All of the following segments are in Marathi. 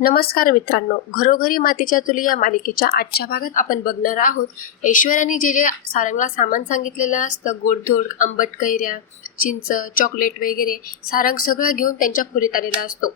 नमस्कार मित्रांनो घरोघरी मातीच्या तुली या मालिकेच्या आजच्या भागात आपण बघणार आहोत. ऐश्वर्याने जे जे सारंगला सामान सांगितलेलं असतं गोडधोड आंबट कैऱ्या चिंच चॉकलेट वगैरे सारंग सगळं घेऊन त्यांच्या खोलीत आलेला असतो.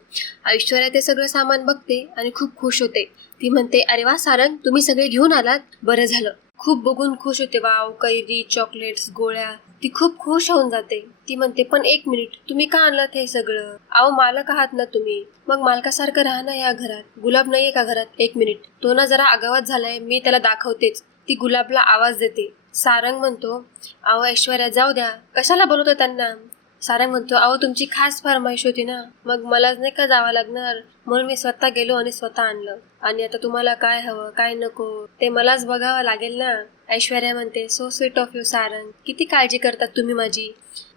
ऐश्वर्या ते सगळं सामान बघते आणि खूप खुश होते. ती म्हणते अरे वा सारंग तुम्ही सगळे घेऊन आलात? बरं झालं. खूप बघून खुश होते. वाव कैरी चॉकलेट्स गोळ्या ती खूप खुश होऊन जाते. ती म्हणते पण एक मिनिट तुम्ही का आणलात हे सगळं? अहो मालक आहात ना तुम्ही. मग मालकासारखं राहा ना या घरात. गुलाब नाहीये का घरात? एक मिनिट. तो ना जरा आगावात झालाय मी त्याला दाखवतेच. ती गुलाबला आवाज देते. सारंग म्हणतो अहो ऐश्वर्या जाऊ द्या. कशाला बोलवतो त्यांना? सारंग म्हणतो अहो तुमची खास फरमाईश होती ना. मग मलाच नाही का जावं लागणार? म्हणून मी स्वतः गेलो आणि स्वतः आणलं. आणि आता तुम्हाला काय हवं काय नको ते मलाच बघावं लागेल ना. ऐश्वर्या म्हणते so sweet of you Sarang. किती काळजी करतात तुम्ही माझी.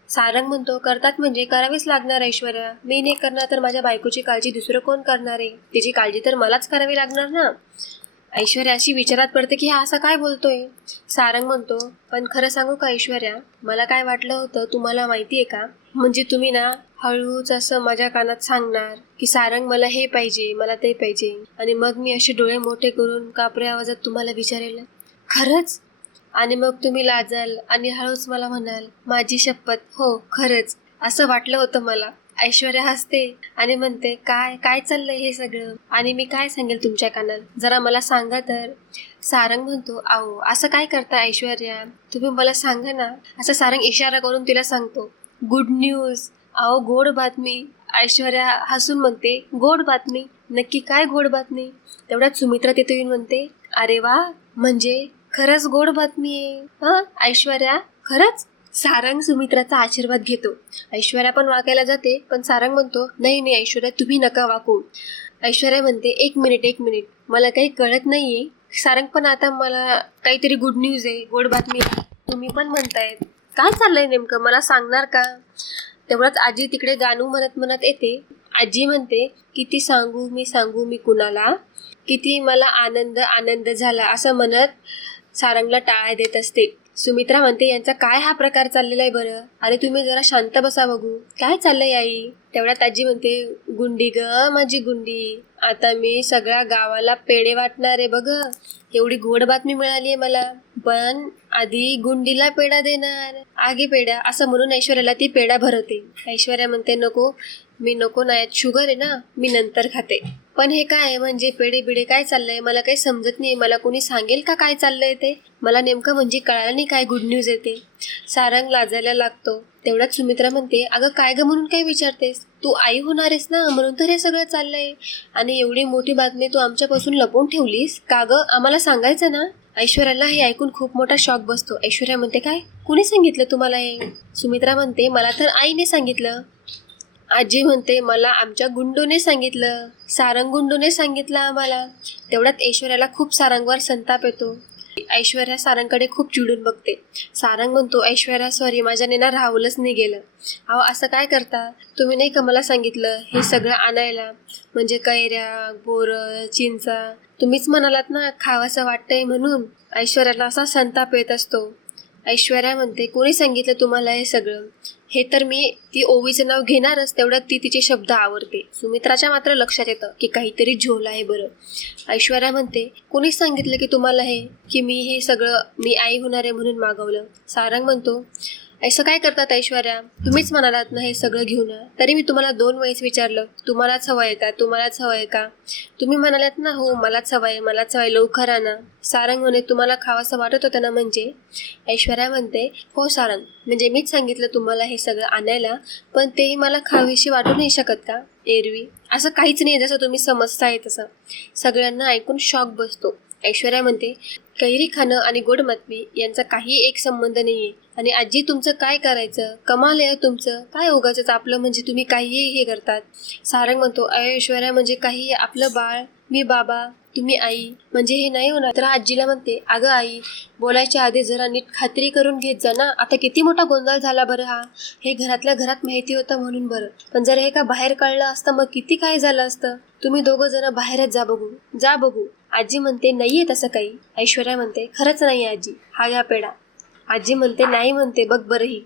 सारंग म्हणतो करतात म्हणजे करावीच लागणार ऐश्वर्या. मी नाही करणार तर माझ्या बायकोची काळजी दुसरं कोण करणार आहे? तिची काळजी तर मलाच करावी लागणार ना. ऐश्वर्या अशी विचारात पडते की हा असा काय बोलतोय? सारंग म्हणतो. पण खरं सांगू का ऐश्वर्या? मला काय वाटलं होतं तुम्हाला माहिती आहे का? म्हणजे तुम्ही ना हळूच असं माझ्या कानात सांगणार की सारंग मला हे पाहिजे मला ते पाहिजे. आणि मग मी असे डोळे मोठे करून कापऱ्या आवाजात तुम्हाला विचारेल खरंच? आणि मग तुम्ही लाजाल आणि हळूच मला म्हणाल माझी शपथ हो खरंच. असं वाटलं होतं मला. ऐश्वर्या हसते आणि म्हणते काय काय चाललंय हे सगळं? आणि मी काय सांगेल तुमच्या कानात जरा मला सांगा तर. सारंग म्हणतो आहो असं काय करता ऐश्वर्या? तुम्ही मला सांगा ना. असं सारंग इशारा करून तिला सांगतो गुड न्यूज. अहो गोड बातमी. ऐश्वर्या हसून म्हणते गोड बातमी? नक्की काय गोड बातमी? तेवढ्यात सुमित्रा तिथे येऊन म्हणते अरे वा म्हणजे खरंच गोड बातमी आहे हा ऐश्वर्या? खरंच? सारंग सुमित्राचा आशीर्वाद घेतो. ऐश्वर्या पण वाकायला जाते पण सारंग म्हणतो नाही नाही ऐश्वर्या तुम्ही नका वाकू ऐश्वर्या म्हणते एक मिनिट एक मिनिट मला काही कळत नाही आहे सारंग पण आता मला काहीतरी गुड न्यूज आहे गोड बातमी आहे. तुम्ही पण म्हणतायत काय चाललंय नेमकं? मला सांगणार का? तेवढंच आजी तिकडे गाणू म्हणत म्हणत येते. आजी म्हणते किती सांगू मी सांगू मी कुणाला? किती मला आनंद आनंद झाला असं म्हणत सारंगला टाळ्या देत असते. सुमित्रा म्हणते यांचा काय हा प्रकार चाललेला आहे बरं? अरे तुम्ही जरा शांत बसा बघू. काय चाललंय आई? तेवढ्यात आजी म्हणते गुंडी ग माझी गुंडी. आता मी सगळ्या गावाला पेढे वाटणार आहे बघ. एवढी गोड बातमी मिळाली आहे मला. पण आधी गुंडीला पेढा देणार. आगे पेढा. असं म्हणून ऐश्वर्याला ती पेढा भरवते ऐश्वर्या म्हणते नको मी नको नाही शुगर आहे ना मी नंतर खाते. पण हे काय आहे? म्हणजे पेढे बिडे काय चाललंय? मला काही समजत नाही. मला कोणी सांगेल का काय चाललंय ते? मला नेमकं म्हणजे कळालं नाही काय गुड न्यूज येते सारंग लाजायला लागतो. तेवढ्यात सुमित्रा म्हणते अगं काय ग म्हणून काय विचारतेस? तू आई होणार आहेस ना? म्हणून तर हे सगळं चाललंय. आणि एवढी मोठी बातमी तू आमच्यापासून लपवून ठेवलीस? का ग? आम्हाला सांगायचं ना? ऐश्वर्याला हे ऐकून खूप मोठा शॉक बसतो. ऐश्वर्या म्हणते काय? कुणी सांगितलं तुम्हाला हे? सुमित्रा म्हणते मला तर आईने सांगितलं. आजी म्हणते मला आमच्या गुंडूने सांगितलं. सारंग गुंडूने सांगितलं आम्हाला. तेवढ्यात ऐश्वर्याला खूप सारंगवर संताप येतो. ऐश्वर्या सारंगकडे खूप चिडून बघते. सारंग म्हणतो ऐश्वर्या सॉरी माझ्याने ना राहुलच नाही गेलं अहो असं काय करता? तुम्ही नाही का मला सांगितलं हे सगळं आणायला? म्हणजे कैऱ्या बोरं चिंचा. तुम्हीच म्हणालात ना खावासं वाटतंय म्हणून. ऐश्वर्याला असा संताप येत असतो. ऐश्वर्या म्हणते कोणी सांगितलं तुम्हाला हे सगळं? हे तर मी ती ओवीचं नाव घेणारच तेवढ्यात ती तिचे शब्द आवडते. सुमित्राच्या मात्र लक्षात येतं की काहीतरी झोल आहे बरं. ऐश्वर्या म्हणते कोणीच सांगितलं की तुम्हाला हे की मी हे सगळं मी आई होणार आहे म्हणून मागवलं? सारंग म्हणतो असं काय करतात ऐश्वर्या? तुम्हीच म्हणालात ना हे सगळं घेऊन. या. तरी मी तुम्हाला दोन वेळेस विचारलं तुम्हालाच हवं आहे का? तुम्हालाच हवं आहे का? तुम्ही म्हणालात ना हो मलाच हवं आहे मलाच हवं आहे लवकर आणा. सारंग म्हणे तुम्हाला खावासं वाटत होतं ना म्हणजे? ऐश्वर्या म्हणते हो सारंग म्हणजे मीच सांगितलं तुम्हाला हे सगळं आणायला पण तेही मला खावीशी वाटू नाही शकत का एरवी? असं काहीच नाही जसं तुम्ही समजताय तसं. सगळ्यांना ऐकून शॉक बसतो. ऐश्वर्या म्हणते कैरी खाणं आणि गोड बातमी यांचा काही एक संबंध नाही आहे आणि आजी तुमचं काय करायचं? कमाल आहे तुमचं. काय उगाच आपलं म्हणजे तुम्ही काहीही हे करतात. सारंग म्हणतो ऐश्वर्या म्हणजे काही आपलं बाळ मी बाबा तुम्ही आई. म्हणजे हे नाही होणार. तर आजीला म्हणते अगं आई बोलायच्या आधी जरा नीट खात्री करून घेत जा ना. आता किती मोठा गोंधळ झाला बरं हा. हे घरातल्या घरात माहिती होतं म्हणून बरं. पण जर हे का बाहेर कळलं असतं मग किती काय झालं असतं? तुम्ही दोघं जण बाहेरच जा बघू. जा बघू. आजी म्हणते नाहीये तसं काही. ऐश्वर्या म्हणते खरंच नाही आजी. हा या पेढा. आजी म्हणते नाही म्हणते बघ बरं ही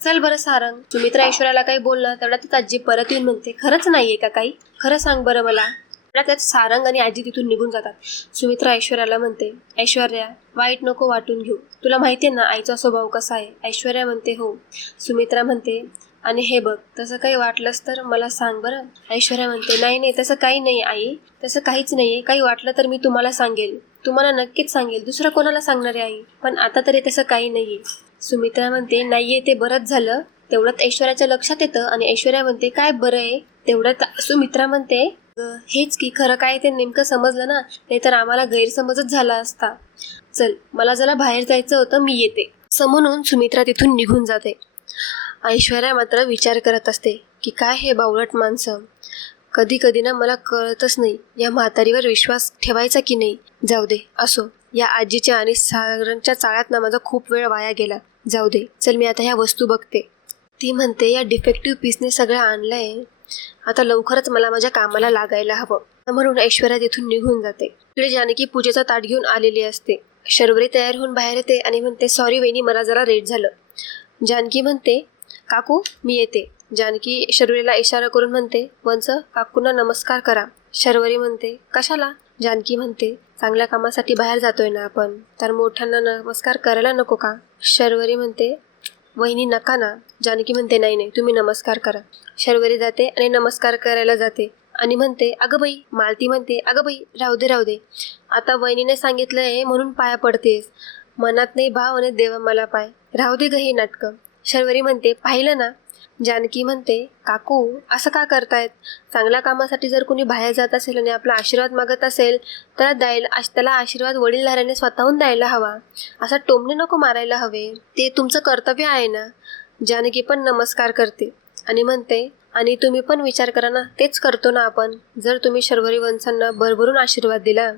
चल बरं सारंग सुमित्रा ऐश्वर्याला काही बोलला त्यात आजी परत येऊन म्हणते खरंच नाहीये का काही? खरं सांग बरं मला. त्यात सारंग आणि आजी तिथून निघून जातात. सुमित्रा ऐश्वर्याला म्हणते ऐश्वर्या वाईट नको वाटून घेऊ. तुला माहिती आहे ना आईचा स्वभाव कसा आहे? ऐश्वर्या म्हणते हो. सुमित्रा म्हणते आणि हे बघ तसं काही वाटलंस तर मला सांग बरं. ऐश्वर्या म्हणते नाही नाही तसं काही नाही आई. तसं काहीच नाही आहे काही वाटलं तर मी तुम्हाला सांगेल. तुम्हाला नक्कीच सांगेल. दुसरं कोणाला सांगणार आहे आई? पण आता तरी तसं काही नाही आहे सुमित्रा म्हणते नाहीये ते बरंच झालं. तेवढ्यात ऐश्वर्याच्या लक्षात येतं आणि ऐश्वर्या म्हणते काय बरं आहे? तेवढ्यात सुमित्रा म्हणते हेच की खरं काय ते नेमकं समजलं ना? नाही तर आम्हाला गैरसमजच झाला असता. चल मला जरा बाहेर जायचं होतं मी येते. असं म्हणून सुमित्रा तिथून निघून जाते. ऐश्वर्या मात्र विचार करत असते की काय हे बावळट माणसं? कधी कधी ना मला कळतच नाही या म्हातारीवर विश्वास ठेवायचा की नाही? जाऊ दे असो. या आजीच्या आणि सागरांच्या चाळ्यात ना माझा खूप वेळ वाया गेला. जाऊ दे चल मी आता ह्या वस्तू बघते. ती म्हणते या डिफेक्टिव्ह पीसने सगळं आणलंय. आता लवकरच मला माझ्या कामाला लागायला हवं. म्हणून ऐश्वर्या तिथून निघून जाते. तिकडे जानकी पूजेचा ताट घेऊन आलेली असते. शर्वरी तयार होऊन बाहेर येते आणि म्हणते सॉरी वेनी मला जरा रेट झालं. जानकी म्हणते काकू मी येते. जानकी शर्वरीला इशारा करून म्हणते वंच काकूंना नमस्कार करा. शर्वरी म्हणते कशाला? जानकी म्हणते चांगल्या कामासाठी बाहेर जातोय ना आपण तर मोठ्यांना नमस्कार करायला नको का? शर्वरी म्हणते वहिनी नका ना. जानकी म्हणते नाही नाही तुम्ही नमस्कार करा. शर्वरी जाते आणि नमस्कार करायला जाते आणि म्हणते अगं बाई मालती म्हणते अगं बाई राहू दे राहू दे. आता वहिनीने आहे म्हणून पाया पडतेस. मनात नाही भाव आणि देवा मला पाय. राहू दे ग हे नाटकं. शर्वरी म्हणते पाहिलं ना जानकी म्हणते काकू असं का करतायत? चांगल्या कामासाठी जर कोणी बाहेर जात असेल आणि आपला आशीर्वाद मागत असेल तर द्यायला आश- त्याला आशीर्वाद वडीलधाऱ्याने स्वतःहून द्यायला हवा. असा टोमणे नको मारायला हवे. ते तुमचं कर्तव्य आहे ना? जानकी पण नमस्कार करते आणि म्हणते आणि तुम्ही पण विचार करा ना तेच करतो ना आपण. जर तुम्ही शर्वरी वंशांना भरभरून आशीर्वाद दिला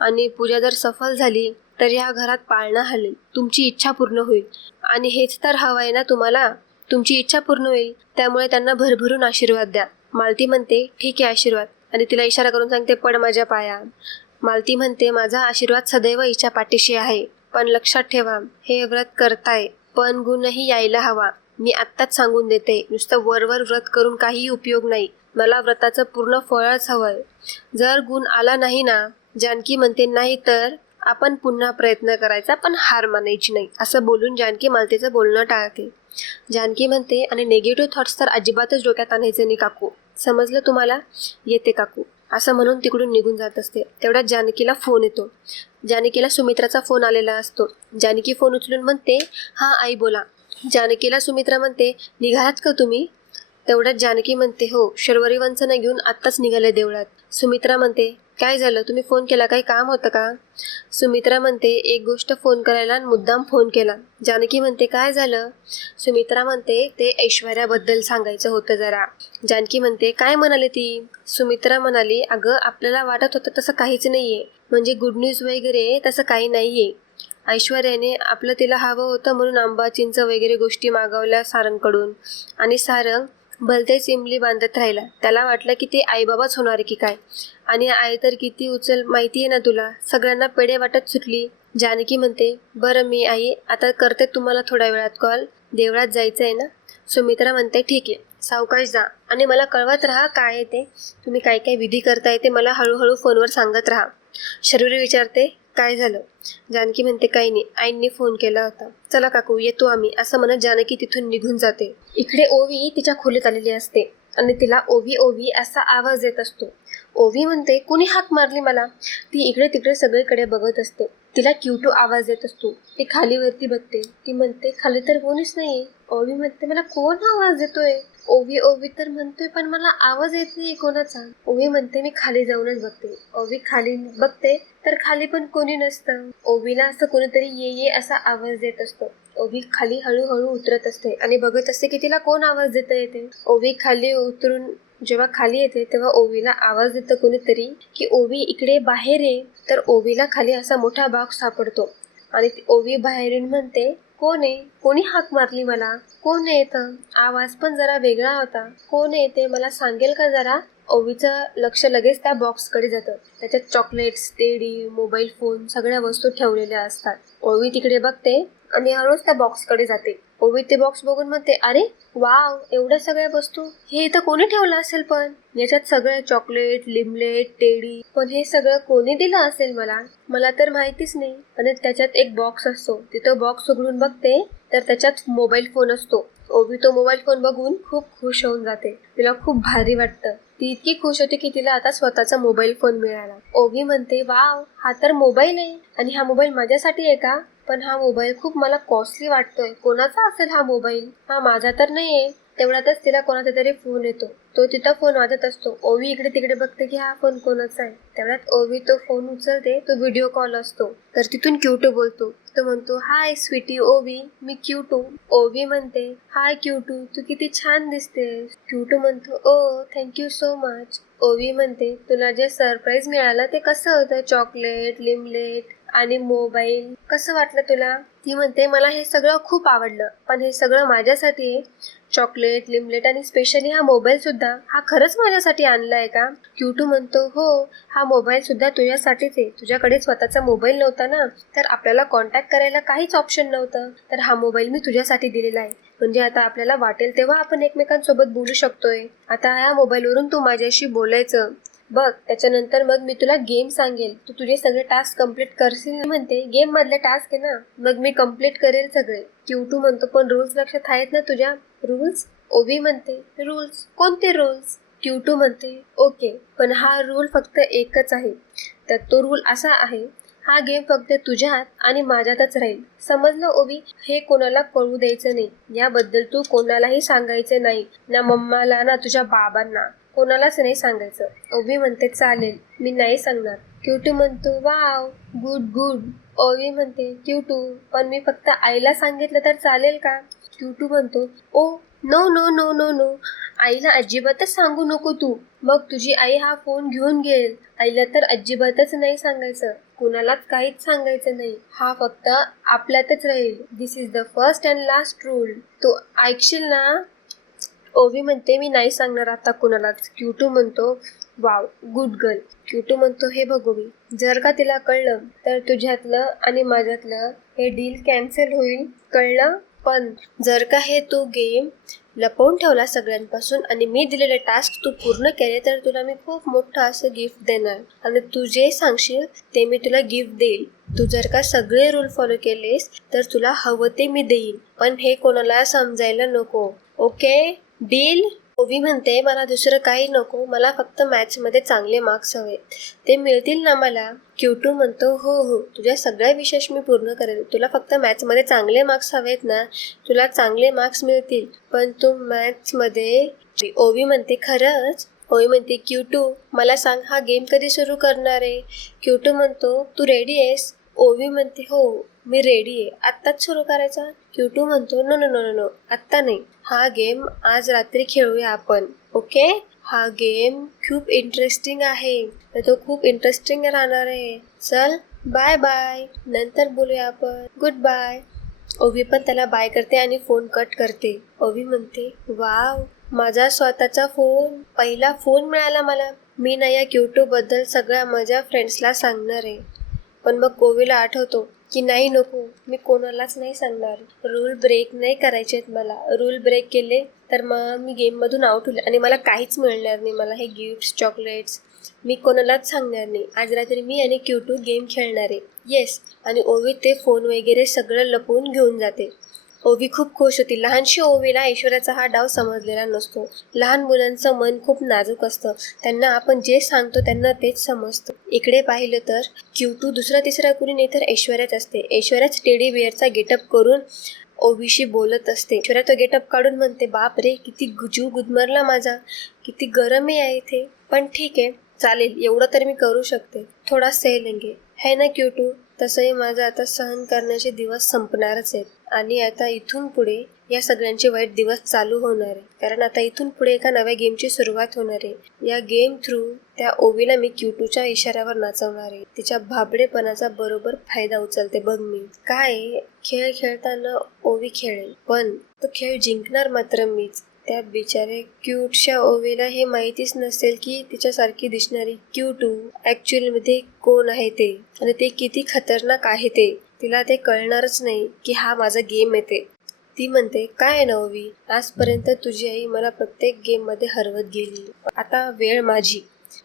आणि पूजा जर सफल झाली तर या घरात पाळणा हलेल. तुमची इच्छा पूर्ण होईल. आणि हेच तर हवं आहे ना तुम्हाला? तुमची इच्छा पूर्ण होईल त्यामुळे त्यांना भरभरून आशीर्वाद द्या. मालती म्हणते ठीक आहे आशीर्वाद. आणि तिला इशारा करून सांगते पड माझ्या पाया. मालती म्हणते माझा आशीर्वाद सदैव हिच्या पाठीशी आहे पण लक्षात ठेवा हे व्रत करताय पण गुणही यायला हवा. मी आत्ताच सांगून देते नुसतं वरवर व्रत करून काही उपयोग नाही. मला व्रताचं पूर्ण फळच हवंय. जर गुण आला नाही ना जानकी म्हणते नाही तर आपण पुन्हा प्रयत्न करायचा पण हार मानायची नाही. असं बोलून जानकी मालतीचं बोलणं टाळते. जानकी म्हणते आणि निगेटिव्ह थॉट्स तर अजिबातच डोक्यात आणायचे नाही काकू. समजलं तुम्हाला? येते काकू. असं म्हणून तिकडून निघून जात असते. तेवढ्यात जानकीला फोन येतो. जानकीला सुमित्राचा फोन आलेला असतो. जानकी फोन उचलून म्हणते हां आई बोला. जानकीला सुमित्रा म्हणते निघालात का तुम्ही? तेवढ्यात जानकी म्हणते हो शर्वरी वंचना घेऊन आत्ताच निघाले देवळात. सुमित्रा म्हणते काय झालं? तुम्ही फोन केला? काही काम होतं का? सुमित्रा म्हणते एक गोष्ट फोन करायला आणि मुद्दाम फोन केला. जानकी म्हणते काय झालं? सुमित्रा म्हणते ते ऐश्वर्याबद्दल सांगायचं होतं जरा. जानकी म्हणते काय म्हणाली ती? सुमित्रा म्हणाली अगं आपल्याला वाटत होतं तसं काहीच नाहीये. म्हणजे गुड न्यूज वगैरे तसं काही नाहीये. ऐश्वर्याने आपलं तिला हवं होतं म्हणून आंबा चिंच वगैरे गोष्टी मागवल्या सारंगकडून. आणि सारंग भलतेच इमली बांधत राहिला. त्याला वाटलं की ते आईबाबाच होणार की काय? आणि आई तर किती उचल माहिती आहे ना तुला? सगळ्यांना पेढे वाटत सुटली. जानकी म्हणते बरं मी आई आता करते तुम्हाला थोड्या वेळात कॉल देवळात जायचं आहे ना? सुमित्रा म्हणते ठीक आहे. सावकाश जा. आणि मला कळवत राहा काय आहे ते. तुम्ही काय काय विधी करताय ते मला हळूहळू फोनवर सांगत राहा. शरीर विचारते काय झालं? जानकी म्हणते काही नाही आईंनी फोन केला होता. चला काकू येतो आम्ही. असं म्हणत जानकी तिथून निघून जाते. इकडे ओवी तिच्या खोलीत आलेली असते आणि तिला ओवी ओवी असा आवाज येत असतो. ओवी म्हणते कोणी हाक मारली मला? ती इकडे तिकडे सगळीकडे बघत असते. तिला क्यूटू आवाज येत असतो. ती खालीवरती बघते. ती म्हणते खाली तर कोणीच नाही ओवी म्हणते मला कोण आवाज देतोय? ओवी ओवी तर म्हणतोय पण मला आवाज येत नाही कोणाचा. ओवी म्हणते मी खाली जाऊनच बघते. ओवी खाली बघते तर खाली पण कोणी नसतं. ओवीला असं कोणीतरी ये ये असा आवाज देत असतो. ओवी खाली हळूहळू उतरत असते आणि बघत असते की तिला कोण आवाज देता येते. ओवी खाली उतरून जेव्हा खाली येते तेव्हा ओवीला आवाज देतं कोणीतरी की ओवी इकडे बाहेर ये. तर ओवीला खाली असा मोठा बॉक्स सापडतो आणि ती ओवी बाहेरून म्हणते कोण आहे? कोणी हाक मारली मला? कोण येतं आवाज पण जरा वेगळा होता. कोण येते मला सांगेल का जरा? ओवीचं लक्ष लगेच त्या बॉक्सकडे जातं. त्याच्यात चॉकलेट्स टेडी मोबाईल फोन सगळ्या वस्तू ठेवलेल्या असतात. ओवी तिकडे बघते आणि हळूच त्या बॉक्सकडे जाते. ओवी ते बॉक्स बघून म्हणते अरे वाव एवढ्या सगळ्या वस्तू. हे इथं कोणी ठेवलं असेल पण? याच्यात सगळं चॉकलेट लिमलेट टेडी. पण हे सगळं कोणी दिलं असेल मला? मला तर माहितीच नाही. आणि त्याच्यात एक बॉक्स असतो. तिथं बॉक्स उघडून बघते तर त्याच्यात मोबाईल फोन असतो. ओवी तो मोबाईल फोन बघून खूप खुश होऊन जाते. तिला खूप भारी वाटतं. ती इतकी खुश होते की तिला आता स्वतःचा मोबाईल फोन मिळाला. ओवी म्हणते वाव हा तर मोबाईल आहे. आणि हा मोबाईल माझ्यासाठी आहे का? पण हा मोबाईल खूप मला कॉस्टली वाटतोय. कोणाचा असेल हा मोबाईल? हा माझा तर नाहीये. तेवढ्यातच तिला कोणाचा तरी फोन येतो. तो तिथं फोन वाजत असतो. ओवी इकडे तिकडे बघते की हा फोन कोणाचा आहे? तेवढ्यात ओवी तो फोन उचलते. तो व्हिडिओ कॉल असतो. तर तिथून क्यूटू बोलतो. तो म्हणतो हाय स्वीटी ओवी मी क्यूटू ओवी म्हणते हाय क्यूटू तू किती छान दिसतेस. क्यूटू म्हणतो ओ थँक्यू सो मच ओवी म्हणते तुला जे सरप्राईज मिळालं ते कसं होतं? चॉकलेट लिमलेट आणि मोबाईल. कसं वाटलं तुला? ती म्हणते मला हे सगळं खूप आवडलं. पण हे सगळं माझ्यासाठी आहे. चॉकलेट लिमलेट आणि स्पेशली हा मोबाईल सुद्धा हा खरंच माझ्यासाठी आणला आहे का? क्यूटू म्हणतो हो हा मोबाईल सुद्धा तुझ्यासाठीच आहे. तुझ्याकडे स्वतःचा मोबाईल नव्हता ना तर आपल्याला कॉन्टॅक्ट करायला काहीच ऑप्शन नव्हतं. तर हा मोबाईल मी तुझ्यासाठी दिलेला आहे. म्हणजे आता आपल्याला वाटेल तेव्हा आपण एकमेकांसोबत बोलू शकतोय. आता ह्या मोबाईलवरून तू माझ्याशी बोलायचं बघ त्याच्यानंतर मग मी तुला गेम सांगेल. तू तुझे सगळे टास्क कंप्लीट करशील म्हणते. गेम मधले टास्क आहे ना मग मी कंप्लीट करेल सगळे. क्यूटू म्हणतो पण रूल्स लक्षात आहेत ना तुझ्या? रूल्स ओवी म्हणते. रूल्स कोणते रूल्स क्यूटू म्हणते. ओके पण हा रूल फक्त एकच आहे. तर तो रूल असा आहे हा गेम फक्त तुझ्यात आणि माझ्यातच राहील. समजलं ओवी हे कोणाला कळू द्यायचं नाही. याबद्दल तू कोणालाही सांगायचं नाही. ना मम्माला ना तुझ्या बाबांना. कोणालाच नाही सांगायचं. ओवी म्हणते चालेल मी नाही सांगणार. क्यूटू म्हणतो वाव गुड गुड. ओवी म्हणते क्यूटू पण मी फक्त आईला सांगितलं तर चालेल का? क्यूटू म्हणतो ओ no no no no no. आईला अजिबातच सांगू नको तू. मग तुझी आई हा फोन घेऊन घेईल आईला तर अजिबातच नाही सांगायचं. कुणालाच काहीच सांगायचं नाही. हा फक्त आपल्यातच राहील. This is the first and last rule तू ऐकशील ना? ओवी म्हणते मी नाही सांगणार आता कुणालाच. क्यूटू म्हणतो वाव गुड गर्ल. क्यूटू म्हणतो हे बघ जर का तिला कळलं तर तुझ्यातलं आणि माझ्यातलं हे डील कॅन्सल होईल कळलं? पण जर का हे तू गेम लपवून ठेवला सगळ्यांपासून आणि मी दिलेले टास्क तू पूर्ण केले तर तुला मी खूप मोठं असं गिफ्ट देणार. आणि तू जे सांगशील ते मी तुला गिफ्ट देईल. तू जर का सगळे रूल फॉलो केलेस तर तुला हवं ते मी देईन. पण हे कोणाला समजायला नको ओके? डील? ओवी म्हणते मला दुसरं काही नको मला फक्त मॅथ्समध्ये चांगले मार्क्स हवे. ते मिळतील ना मला? क्यूटू म्हणतो हो हो तुझ्या सगळ्या विशेष मी पूर्ण करेल तुला फक्त मॅथ्समध्ये चांगले मार्क्स हवेत ना तुला चांगले मार्क्स मिळतील. पण तू मॅथ्समध्ये ओवी म्हणते खरंच? ओवी म्हणते क्यूटू मला सांग हा गेम कधी सुरू करणार आहे? क्यूटू म्हणतो तू रेडी आहेस? ओवी म्हणते हो मी रेडी आहे. आत्ताच सुरू करायचा? क्यूटू म्हणतो no no no no no आत्ता नाही. हा गेम आज रात्री खेळूया आपण ओके? हा गेम खूप इंटरेस्टिंग आहे. तर तो खूप इंटरेस्टिंग राहणार आहे. चल बाय बाय नंतर बोलूया आपण. गुड बाय ओवी पण त्याला बाय करते आणि फोन कट करते. ओवी म्हणते वाव माझा स्वतःचा फोन पहिला फोन मिळाला मला. मी ना या क्यूटू बद्दल सगळ्या माझ्या फ्रेंड्सला सांगणार आहे. पण मग कोविला आठवतो की नाही नको मी कोणालाच नाही सांगणार. रूल ब्रेक नाही करायचे आहेत मला. रूल ब्रेक केले तर मग मी गेममधून आउट होईल. आणि मला काहीच मिळणार नाही. मला हे गिफ्ट्स चॉकलेट्स मी कोणालाच सांगणार नाही. आज रात्री मी आणि क्यू टू गेम खेळणार आहे. येस आणि ओवी ते फोन वगैरे सगळं लपवून घेऊन जाते. ओवी खूप खुश होती. लहानशी ओवीला ऐश्वर्याचा हा डाव समजलेला नसतो. लहान मुलांचं मन खूप नाजूक असतं. त्यांना आपण जे सांगतो त्यांना तेच समजतं. इकडे पाहिलं तर क्यूटू दुसरा तिसरा कुणी नाही तर ऐश्वर्याच असते. ऐश्वर्याच टेडी बिअरचा गेटअप करून ओवीशी बोलत असते. ऐश्वर्या तो गेटअप काढून म्हणते बाप रे किती गुजू गुदमरला माझा. किती गरम आहे इथे. पण ठीक आहे. चालेल. एवढं तर मी करू शकते. थोडा सहलेंगे है ना क्यूटू? तसंही माझं आता सहन करण्याचे दिवस संपणारच आहेत. आणि आता इथून पुढे या सगळ्यांचे वाईट दिवस चालू होणार आहे कारण आता इथून पुढे एका नव्या गेमची सुरुवात होणार आहे. या गेम थ्रू त्या ओवीला मी क्यूटूच्या इशाऱ्यावर नाचवणार आहे. तिच्या भाबडेपणाचा बरोबर फायदा उचलते बघ मी. काय खेळ खेळताना ओवी खेळेल. पण तो खेळ जिंकणार मात्र मीच. त्या बिचारे क्यूटच्या ओवीला हे माहितीच नसेल की तिच्यासारखी दिसणारी क्यूटू ॲक्च्युअलमध्ये कोण आहे ते? आणि ते किती खतरनाक आहे ते? तिला ते कळणारच नाही की हा माझा गेम आहे ते ती म्हणते काय नववी? आजपर्यंत तुझी आई मला प्रत्येक गेममध्ये हरवत गेली. आता वेळ माझी.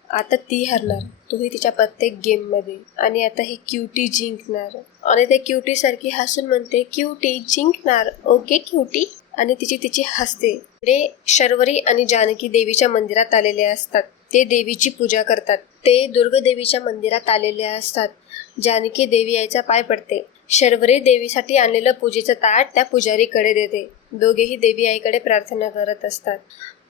आता ती हरणार. तुम्ही तिच्या प्रत्येक गेममध्ये आणि आता ही क्युटी जिंकणार. आणि त्या क्युटी सारखी हसून म्हणते क्युटी जिंकणार. ओके क्युटी आणि तिची तिची हसते. ते शर्वरी आणि जानकी देवीच्या मंदिरात आलेले असतात. ते देवीची पूजा करतात. ते दुर्गदेवीच्या मंदिरात आलेले असतात. जानकी देवी यायचा पाय पडते. शर्वरी देवीसाठी आणलेलं पूजेचं ताट त्या पुजारीकडे देते. दोघेही देवी आईकडे प्रार्थना करत असतात.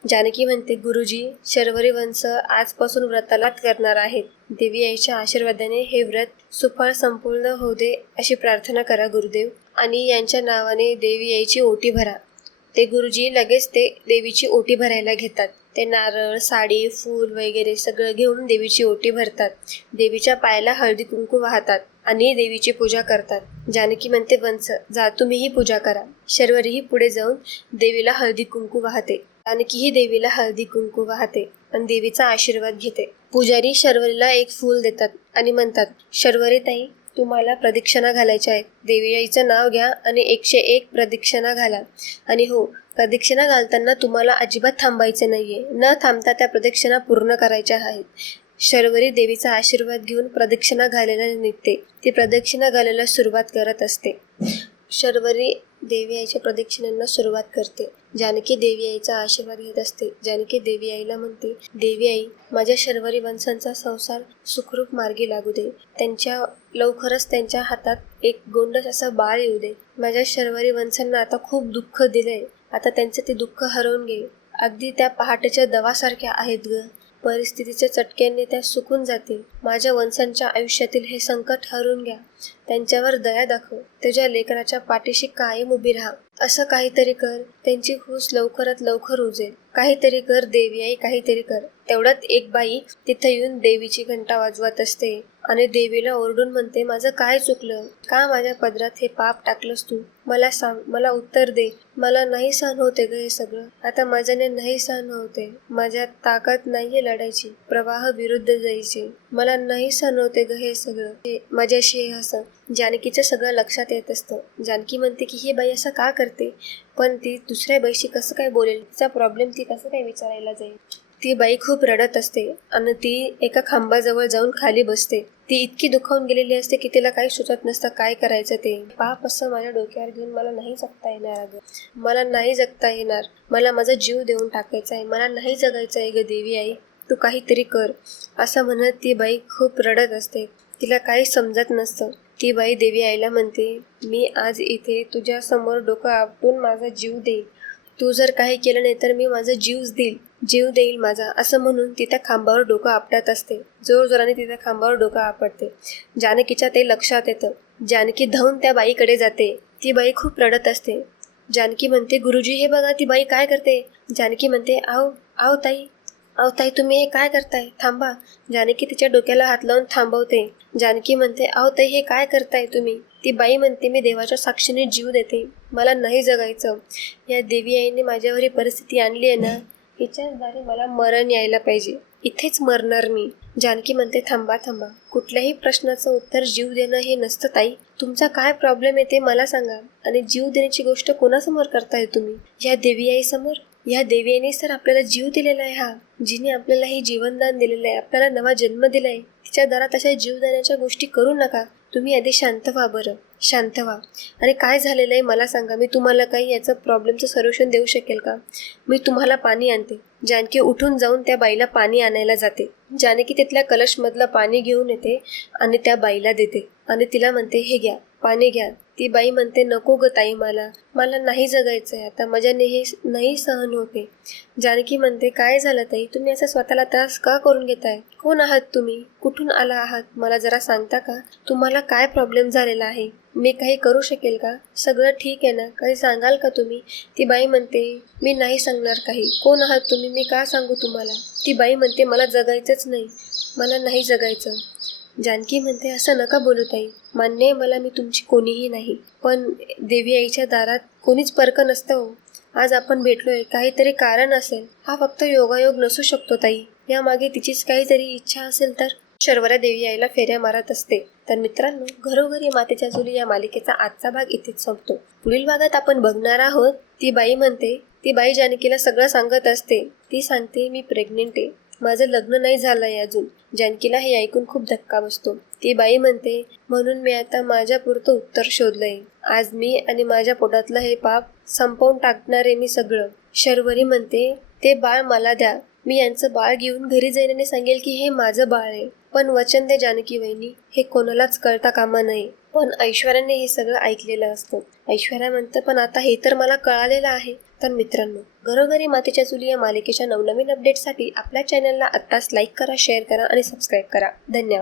जानकी म्हणते गुरुजी शर्वरी वंश आजपासून व्रतालात करणार आहेत. देवी आईच्या आशीर्वादाने हे व्रत सुफळ संपूर्ण होऊ दे अशी प्रार्थना करा गुरुदेव. आणि यांच्या नावाने देवी आईची ओटी भरा ते गुरुजी लगेच ते देवीची ओटी भरायला घेतात. ते नारळ साडी फूल वगैरे सगळं घेऊन देवीची ओटी भरतात. देवीच्या पायाला हळदी कुंकू वाहतात आणि देवीची पूजा करतात. जानकी म्हणते वंस जा तुम्हीही पूजा करा. शर्वरीही पुढे जाऊन देवीला हळदी कुंकू वाहते. जानकीही देवीला हळदी कुंकू वाहते आणि देवीचा आशीर्वाद घेते. पुजारी शर्वरीला एक फूल देतात आणि म्हणतात शर्वरी ताई तुम्हाला प्रदक्षिणा घालायच्या आहेत देवी आईचं नाव घ्या आणि एकशे एक प्रदक्षिणा घाला. आणि हो प्रदक्षिणा घालताना तुम्हाला अजिबात थांबायचं नाही आहे न थांबता त्या प्रदक्षिणा पूर्ण करायच्या आहेत. शर्वरी देवीचा आशीर्वाद घेऊन प्रदक्षिणा घालायला निघते. ती प्रदक्षिणा घालायला सुरुवात करत असते. शर्वरी देवी आईच्या प्रदक्षिणांना सुरुवात करते. जानकी देवी आईचा आशीर्वाद घेत असते. जानकी देवी आईला म्हणते देवी आई माझ्या शर्वरी वंशांचा संसार सुखरूप मार्गी लागू दे. त्यांच्या लवकरच त्यांच्या हातात एक गोंडस असं बाळ येऊ दे. माझ्या शर्वरी वंशांना आता खूप दुःख दिलंय. आता त्यांचं ते दुःख हरवून घे. अगदी त्या पहाटेच्या दवासारख्या आहेत ग. परिस्थितीच्या चटक्याने त्या सुकून जातील. माझ्या वंशांच्या आयुष्यातील हे संकट हरून घ्या. त्यांच्यावर दया दाखव. तुझ्या लेकराच्या पाठीशी कायम उभी राहा. असं काहीतरी कर. त्यांची हूस लवकरात लवकर उजेल. काहीतरी कर देवी आई काहीतरी कर. तेवढ्यात एक बाई तिथे येऊन देवीची घंटा वाजवत असते. आणि देवीला ओरडून म्हणते माझं काय चुकलं? का माझ्या पदरात हे पाप टाकलंस तू? मला सांग मला उत्तर दे. मला नाही सहन होते ग हे सगळं. आता माझ्याने नाही सहन होते. माझ्यात ताकद नाहीये लढायची. प्रवाह विरुद्ध जायची. मला नाही सहन होते ग हे सगळं. माझ्याशी हे असं जानकीचं सगळं लक्षात येत असतं. जानकी म्हणते की ही बाई असं का करते? पण ती दुसऱ्या बाईशी कसं काय बोलेल? तिचा प्रॉब्लेम ती कसं काय विचारायला जाईल? ती बाई खूप रडत असते आणि ती एका खांबाजवळ जाऊन खाली बसते. ती इतकी दुखावून गेलेली असते की तिला काही सुचत नसतं काय करायचं ते. पाप असं माझ्या डोक्यावर घेऊन मला नाही जगता येणार अगं. मला नाही जगता येणार. मला माझा जीव देऊन टाकायचा आहे. मला नाही जगायचं आहे ग देवी आई. तू काहीतरी कर. असं म्हणत ती बाई खूप रडत असते. तिला काही समजत नसतं. ती बाई देवी आईला म्हणते मी आज इथे तुझ्यासमोर डोकं आपटून माझा जीव देईल तू जर काही केलं नाही तर मी माझा जीवच देईल जीव देईल माझा असं म्हणून ती त्या खांबावर डोकं आपटत असते. जोरजोराने ती खांबावर डोकं आपटते. जानकीच्या ते लक्षात येतं. जानकी धावून त्या बाईकडे जाते. ती बाई खूप रडत असते. जानकी म्हणते गुरुजी हे बघा ती बाई काय करते? जानकी म्हणते आहो आहो ताई अहो ताई तुम्ही हे काय करताय? थांबा. जानकी तिच्या डोक्याला हात लावून थांबवते. जानकी म्हणते अहो ताई हे काय करताय तुम्ही? ती बाई म्हणते मी देवाच्या साक्षीने जीव देते. मला नाही जगायचं. या देवी आईने माझ्यावर ही परिस्थिती आणली आहे ना हिच्याद्वारे मला मरण यायला पाहिजे. इथेच मरणार मी. जानकी म्हणते थांबा थांबा. कुठल्याही प्रश्नाचं उत्तर जीव देणं हे नसतं ताई. तुमचा काय प्रॉब्लेम आहे ते मला सांगा. आणि जीव देण्याची गोष्ट कोणासमोर करताय तुम्ही? या देवी आई समोर या देवी सर आपल्याला जीव दिलेला आहे हा. जिने आपल्याला हे जीवनदान दिलेलं आहे आपल्याला नवा जन्म दिलाय. तिच्या दरात अशा जीव देण्याच्या गोष्टी करू नका. तुम्ही आधी शांत व्हा बरं. शांत व्हा आणि काय झालेलं आहे? मला सांगा मी तुम्हाला काही याचं प्रॉब्लेमचं सोल्युशन देऊ शकेल का? मी तुम्हाला पाणी आणते. जानकी उठून जाऊन त्या बाईला पाणी आणायला जाते. जानकी तिथल्या कलशमधलं पाणी घेऊन येते आणि त्या बाईला देते. आणि तिला म्हणते हे घ्या पाणी घ्या. ती बाई म्हणते नको ग ताई मला. मला नाही जगायचं आहे आता माझ्याने हे नाही सहन होते. जानकी म्हणते काय झालं ताई? तुम्ही असं स्वतःला त्रास का करून घेताय? कोण आहात तुम्ही? कुठून आला आहात? मला जरा सांगता का? तुम्हाला काय प्रॉब्लेम झालेला आहे? मी काही करू शकेल का? सगळं ठीक आहे ना? काही सांगाल का तुम्ही? ती बाई म्हणते मी नाही सांगणार काही. कोण आहात तुम्ही? मी का सांगू तुम्हाला? ती बाई म्हणते मला जगायचंच नाही. मला नाही जगायचं. जानकी म्हणते असं नका बोलू ताई. मान्य आहे मला मी तुमची कोणीही नाही. पण देवी आईच्या दारात कोणीच पर्क नसतं हो. आज आपण भेटलोय. काहीतरी कारण असेल. हा फक्त योगायोग नसू शकतो ताई. यामागे तिचीच काहीतरी इच्छा असेल तर? शर्वरा देवी यायला फेऱ्या मारत असते. तर मित्रांनो घरोघरी मातेच्या चुली या मालिकेचा आजचा भाग इथेच संपतो. पुढील भागात आपण बघणार आहोत ती बाई म्हणते ती बाई जानकीला सगळं सांगत असते. ती सांगते मी प्रेग्नेंट आहे. माझं लग्न नाही झालंय अजून. जानकीला हे ऐकून खूप धक्का बसतो. ती बाई म्हणते म्हणून मी आता माझ्या पुरतं उत्तर शोधलंय. आज मी आणि माझ्या पोटातलं हे पाप संपवून टाकणार आहे मी सगळं. शर्वरी म्हणते ते बाळ मला द्या. मी यांचं बाळ घेऊन घरी जाईन आणि सांगेल की हे माझं बाळ आहे. पण वचन दे जानकी वहिनी. हे कोणालाच कळता कामा नये. पण ऐश्वर्याने हे सगळं ऐकलेलं असतं. ऐश्वर्या म्हणतं पण आता हे तर मला कळालेलं आहे. तर मित्रांनो घरोघरी मातेच्या चुली या मालिकेच्या नवनवीन अपडेटसाठी आपल्या चॅनलला आत्ताच लाईक करा शेअर करा आणि सबस्क्राईब करा. धन्यवाद.